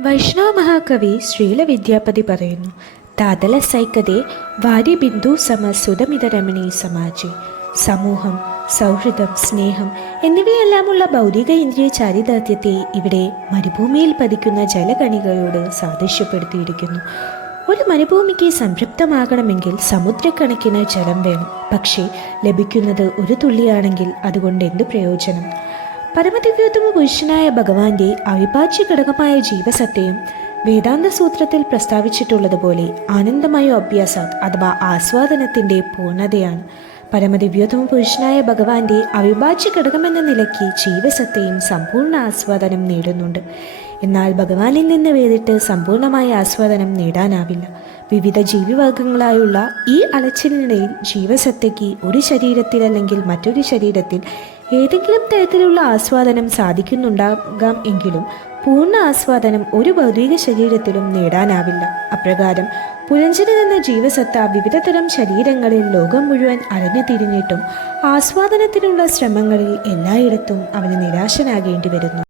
വൈഷ്ണവ മഹാകവി ശ്രീല വിദ്യാപതി പറയുന്നു താതല സൈക്കതെ സമ സുതമിത രമണീ സമാജി. സമൂഹം സൗഹൃദം സ്നേഹം എന്നിവയെല്ലാമുള്ള ഭൗതിക ഇന്ദ്രിയ ചാരിതാർത്ഥ്യത്തെ ഇവിടെ മരുഭൂമിയിൽ പതിക്കുന്ന ജലകണികയോട് സാദൃശ്യപ്പെടുത്തിയിരിക്കുന്നു. ഒരു മരുഭൂമിക്ക് സംതൃപ്തമാകണമെങ്കിൽ സമുദ്രക്കണക്കിന് ജലം വേണം. പക്ഷേ ലഭിക്കുന്നത് ഒരു തുള്ളിയാണെങ്കിൽ അതുകൊണ്ട് എന്ത് പ്രയോജനം? പരമദിവ്യോത്തമ പുരുഷനായ ഭഗവാന്റെ അവിഭാജ്യ ഘടകമായ ജീവസത്തയും വേദാന്ത സൂത്രത്തിൽ പ്രസ്താവിച്ചിട്ടുള്ളതുപോലെ ആനന്ദമയോ അഭ്യാസാത് അഥവാ ആസ്വാദനത്തിന്റെ പൂർണതയാണ്. പരമദിവ്യോത്തമ പുരുഷനായ ഭഗവാന്റെ അവിഭാജ്യ ഘടകമെന്ന നിലയ്ക്ക് ജീവസത്തെയും സമ്പൂർണ ആസ്വാദനം നേടുന്നുണ്ട്. എന്നാൽ ഭഗവാനിൽ നിന്ന് വേറിട്ട് സമ്പൂർണമായ ആസ്വാദനം നേടാനാവില്ല. വിവിധ ജീവിവർഗങ്ങളായുള്ള ഈ അലച്ചിലിനിടയിൽ ജീവസത്തയ്ക്ക് ഒരു ശരീരത്തിൽ അല്ലെങ്കിൽ മറ്റൊരു ശരീരത്തിൽ ഏതെങ്കിലും തരത്തിലുള്ള ആസ്വാദനം സാധിക്കുന്നുണ്ടാകാം എങ്കിലും പൂർണ ആസ്വാദനം ഒരു ഭൗതിക ശരീരത്തിലും നേടാനാവില്ല. അപ്രകാരം പുരഞ്ജനൻ എന്ന ജീവസത്ത വിവിധ തരം ശരീരങ്ങളിൽ ലോകം മുഴുവൻ അലഞ്ഞു തിരിഞ്ഞിട്ടും ആസ്വാദനത്തിനുള്ള ശ്രമങ്ങളിൽ എല്ലായിടത്തും അവന് നിരാശനാകേണ്ടി വരുന്നു